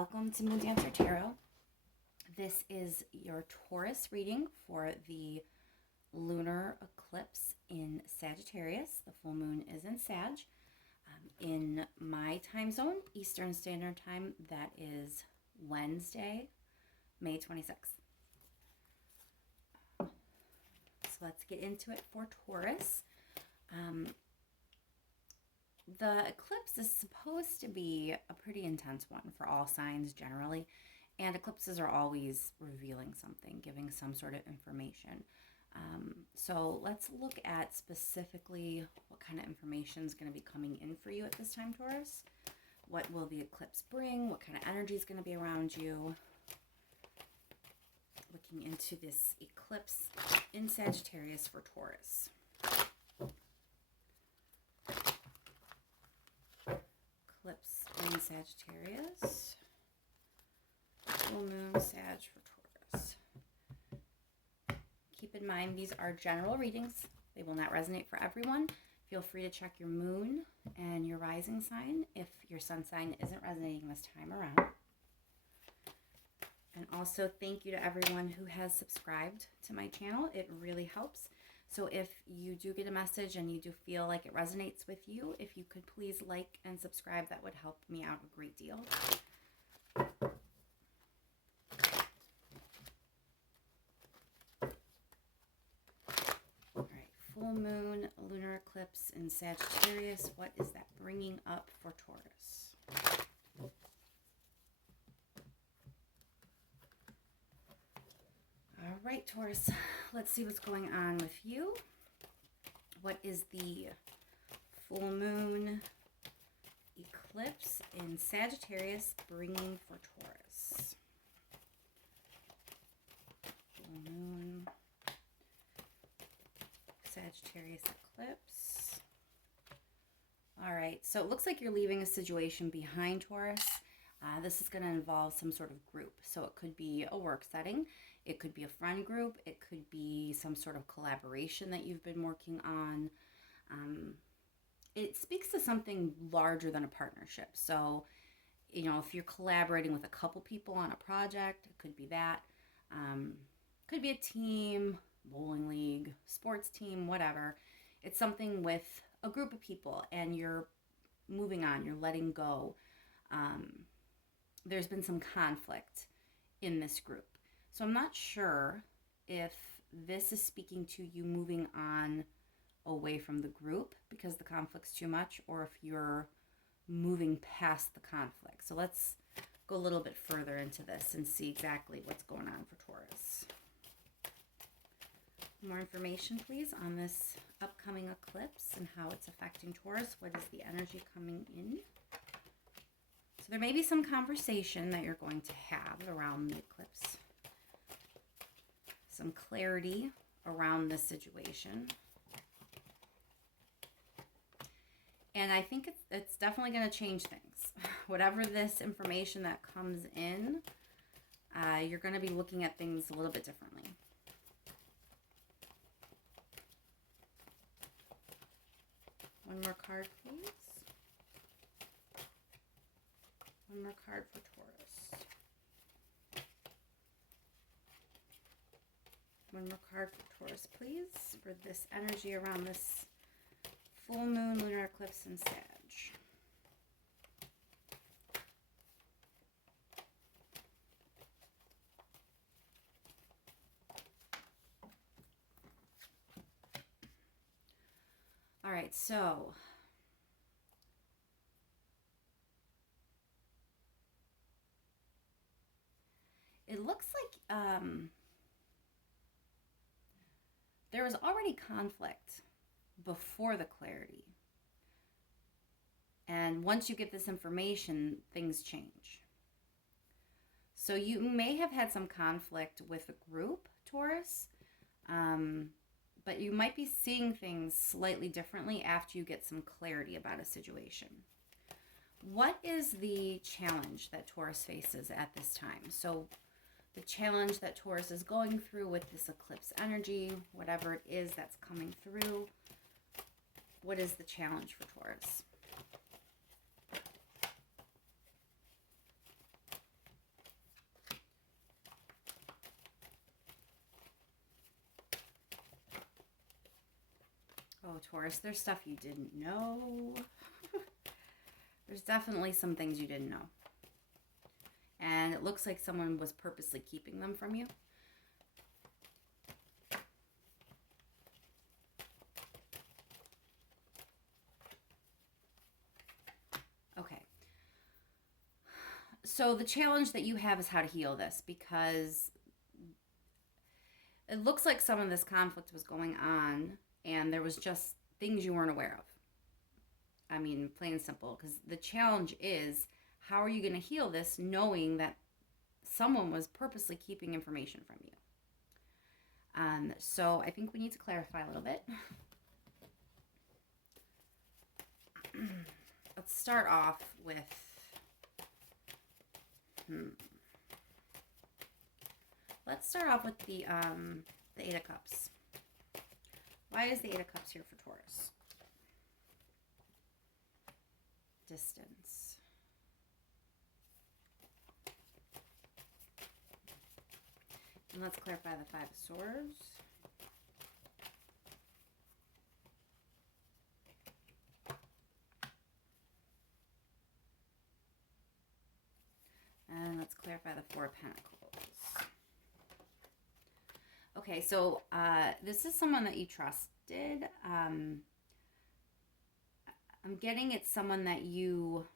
Welcome to Moon Dancer Tarot. This is your Taurus reading for the lunar eclipse in Sagittarius. The full moon is in Sag. In my time zone, Eastern Standard Time, that is Wednesday, May 26th. So let's get into it for Taurus. The eclipse is supposed to be a pretty intense one for all signs generally, and eclipses are always revealing something, giving some sort of information. So let's look at specifically what kind of information is going to be coming in for you at this time, Taurus. What will the eclipse bring? What kind of energy is going to be around you? Looking into this eclipse in Sagittarius for Taurus. Eclipse in Sagittarius. Full moon Sag for Taurus. Keep in mind, these are general readings. They will not resonate for everyone. Feel free to check your moon and your rising sign if your sun sign isn't resonating this time around. And also thank you to everyone who has subscribed to my channel. It really helps. So if you do get a message and you do feel like it resonates with you, if you could please like and subscribe, that would help me out a great deal. All right, full moon, lunar eclipse in Sagittarius. What is that bringing up for Taurus? All right, Taurus, let's see what's going on with you. What is the full moon eclipse in Sagittarius bringing for Taurus? Full moon, Sagittarius eclipse. All right, so it looks like you're leaving a situation behind, Taurus. This is going to involve some sort of group. So it could be a work setting. It could be a friend group. It could be some sort of collaboration that you've been working on. It speaks to something larger than a partnership. So, you know, if you're collaborating with a couple people on a project, it could be that. Could be a team, bowling league, sports team, whatever. It's something with a group of people and you're moving on, you're letting go. There's been some conflict in this group. So I'm not sure if this is speaking to you moving on away from the group because the conflict's too much, or if you're moving past the conflict. So let's go a little bit further into this and see exactly what's going on for Taurus. More information, please, on this upcoming eclipse and how it's affecting Taurus. What is the energy coming in? So there may be some conversation that you're going to have around the eclipse. Some clarity around this situation. And I think it's definitely going to change things. Whatever this information that comes in, you're going to be looking at things a little bit differently. One more card, please. One more card for Taurus. One more card for Taurus, please, for this energy around this full moon lunar eclipse in Sag. All right, so it looks like there was already conflict before the clarity. And once you get this information, things change. So you may have had some conflict with a group, Taurus, but you might be seeing things slightly differently after you get some clarity about a situation. What is the challenge that Taurus faces at this time? So the challenge that Taurus is going through with this eclipse energy, whatever it is that's coming through, what is the challenge for Taurus? Oh, Taurus, there's stuff you didn't know. There's definitely some things you didn't know. And it looks like someone was purposely keeping them from you. Okay. So the challenge that you have is how to heal this, because it looks like some of this conflict was going on and there was just things you weren't aware of. I mean, plain and simple, because the challenge is, how are you going to heal this knowing that someone was purposely keeping information from you? So I think we need to clarify a little bit. Let's start off with let's start off with the Eight of Cups. Why is the Eight of Cups here for Taurus? Distance. And let's clarify the Five of Swords. And let's clarify the Four of Pentacles. Okay, so this is someone that you trusted. I'm getting it's someone that you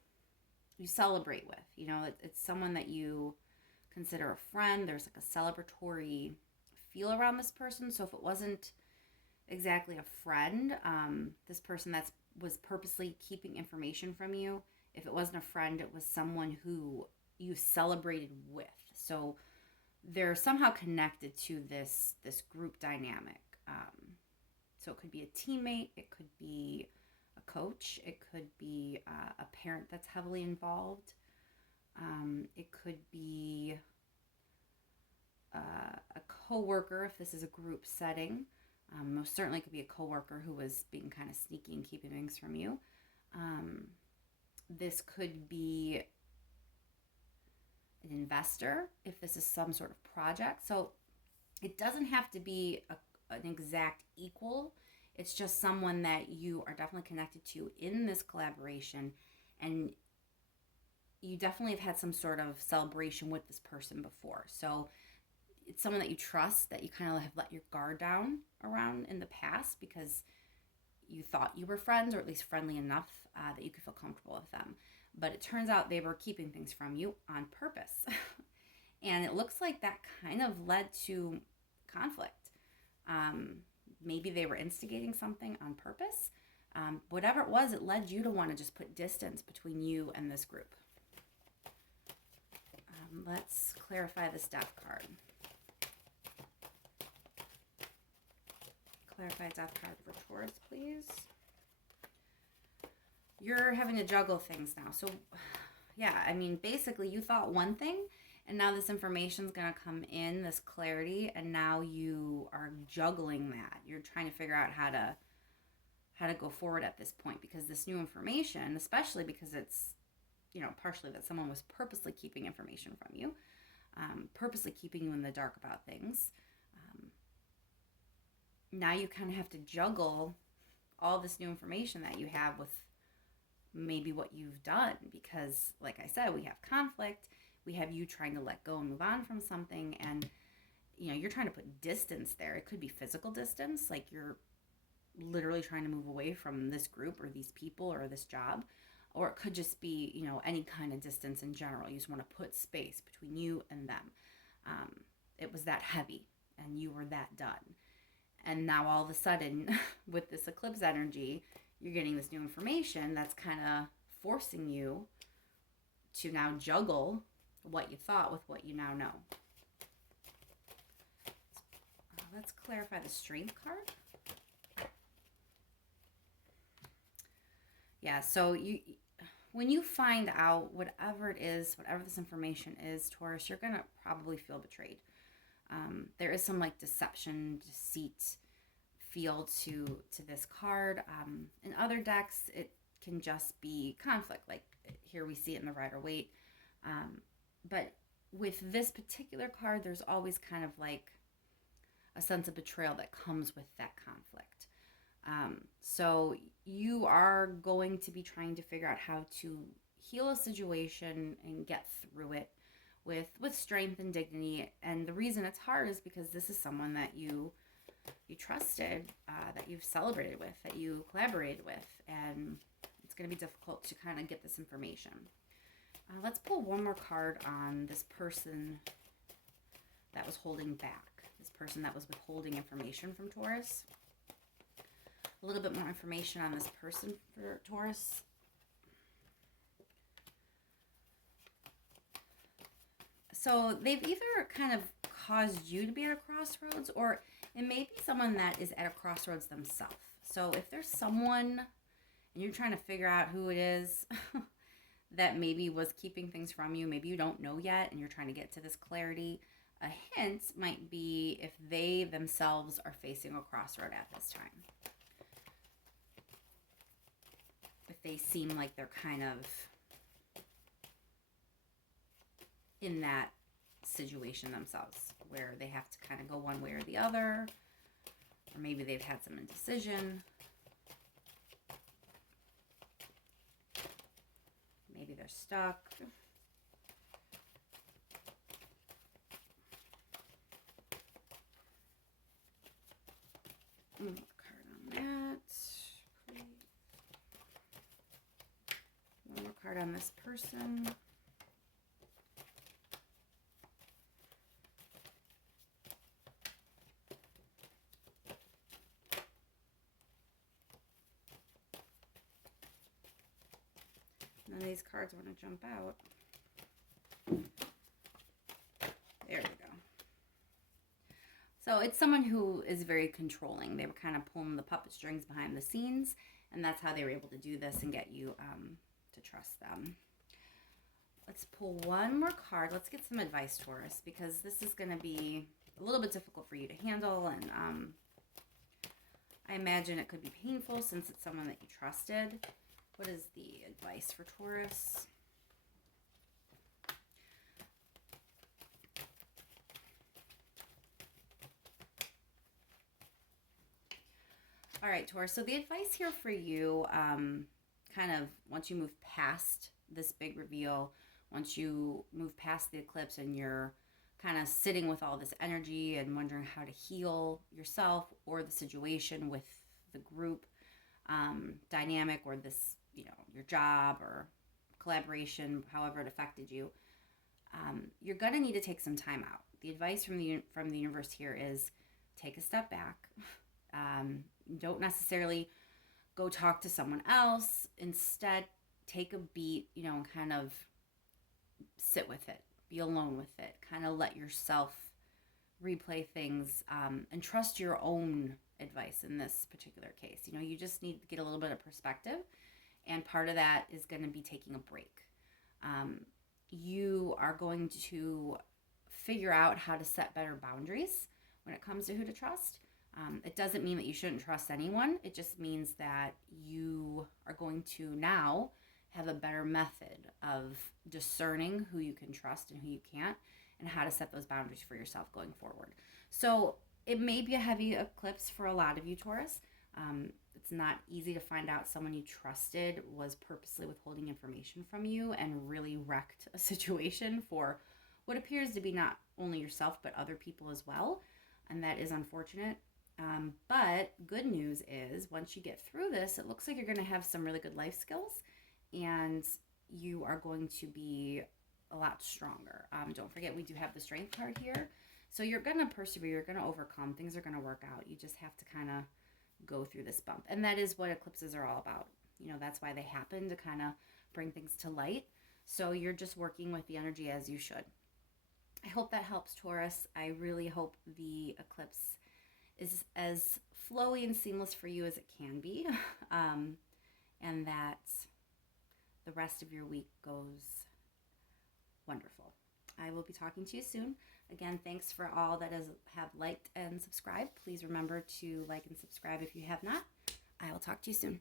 celebrate with. You know, it's someone that you consider a friend. There's like a celebratory feel around this person. So if it wasn't exactly a friend, this person that was purposely keeping information from you, if it wasn't a friend, it was someone who you celebrated with. So they're somehow connected to this group dynamic. So it could be a teammate, it could be a coach, it could be a parent that's heavily involved. It could be a coworker if this is a group setting. Most certainly could be a coworker who was being kind of sneaky and keeping things from you. This could be an investor if this is some sort of project. So it doesn't have to be an exact equal. It's just someone that you are definitely connected to in this collaboration, and you definitely have had some sort of celebration with this person before. So it's someone that you trust, that you kind of have let your guard down around in the past because you thought you were friends, or at least friendly enough that you could feel comfortable with them. But it turns out they were keeping things from you on purpose. And it looks like that kind of led to conflict. Maybe they were instigating something on purpose. Whatever it was, it led you to want to just put distance between you and this group. Let's clarify this Death card. Clarify Death card for Taurus, please. You're having to juggle things now. So, yeah, I mean, basically you thought one thing, and now this information is going to come in, this clarity, and now you are juggling that. You're trying to figure out how to go forward at this point, because this new information, especially because it's, you know, partially that someone was purposely keeping information from you, purposely keeping you in the dark about things. Now you kind of have to juggle all this new information that you have with maybe what you've done, because like I said, we have conflict, we have you trying to let go and move on from something, and you know, you're trying to put distance there. It could be physical distance, like you're literally trying to move away from this group or these people or this job, or it could just be, you know, any kind of distance in general. You just want to put space between you and them. It was that heavy and you were that done. And now all of a sudden with this eclipse energy, you're getting this new information that's kind of forcing you to now juggle what you thought with what you now know. Let's clarify the Strength card. Yeah, so when you find out whatever it is, whatever this information is, Taurus, you're going to probably feel betrayed. There is some like deception, deceit feel to this card. In other decks, it can just be conflict. Like here we see it in the Rider-Waite. But with this particular card, there's always kind of like a sense of betrayal that comes with that conflict. So you are going to be trying to figure out how to heal a situation and get through it with strength and dignity. And the reason it's hard is because this is someone that you trusted, that you've celebrated with, that you collaborated with, and it's going to be difficult to kind of get this information. Let's pull one more card on this person that was holding back, this person that was withholding information from Taurus. A little bit more information on this person for Taurus. So they've either kind of caused you to be at a crossroads, or it may be someone that is at a crossroads themselves. So if there's someone and you're trying to figure out who it is that maybe was keeping things from you, maybe you don't know yet and you're trying to get to this clarity, a hint might be if they themselves are facing a crossroad at this time. If they seem like they're kind of in that situation themselves where they have to kind of go one way or the other, or maybe they've had some indecision. Maybe they're stuck. One more card on that, please. One more card on this person. None of these cards want to jump out. There we go. So it's someone who is very controlling. They were kind of pulling the puppet strings behind the scenes, and that's how they were able to do this and get you to trust them. Let's pull one more card. Let's get some advice, Taurus, because this is going to be a little bit difficult for you to handle, and I imagine it could be painful since it's someone that you trusted. What is the advice for Taurus? All right, Taurus. So the advice here for you, kind of once you move past this big reveal, once you move past the eclipse and you're kind of sitting with all this energy and wondering how to heal yourself or the situation with the group dynamic, or this, your job or collaboration, however it affected you, you're going to need to take some time out. The advice from the universe here is take a step back. Don't necessarily go talk to someone else. Instead, take a beat, and kind of sit with it. Be alone with it. Kind of let yourself replay things and trust your own advice in this particular case. You just need to get a little bit of perspective. And part of that is going to be taking a break. You are going to figure out how to set better boundaries when it comes to who to trust. It doesn't mean that you shouldn't trust anyone. It just means that you are going to now have a better method of discerning who you can trust and who you can't, and how to set those boundaries for yourself going forward. So it may be a heavy eclipse for a lot of you, Taurus. It's not easy to find out someone you trusted was purposely withholding information from you and really wrecked a situation for what appears to be not only yourself but other people as well. And that is unfortunate. But good news is once you get through this, it looks like you're going to have some really good life skills and you are going to be a lot stronger. Don't forget, we do have the strength card here. So you're going to persevere. You're going to overcome. Things are going to work out. You just have to kind of go through this bump. And that is what eclipses are all about. That's why they happen, to kind of bring things to light. So you're just working with the energy as you should. I hope that helps, Taurus. I really hope the eclipse is as flowy and seamless for you as it can be, and that the rest of your week goes wonderful. I will be talking to you soon. Again, thanks for all that have liked and subscribed. Please remember to like and subscribe if you have not. I will talk to you soon.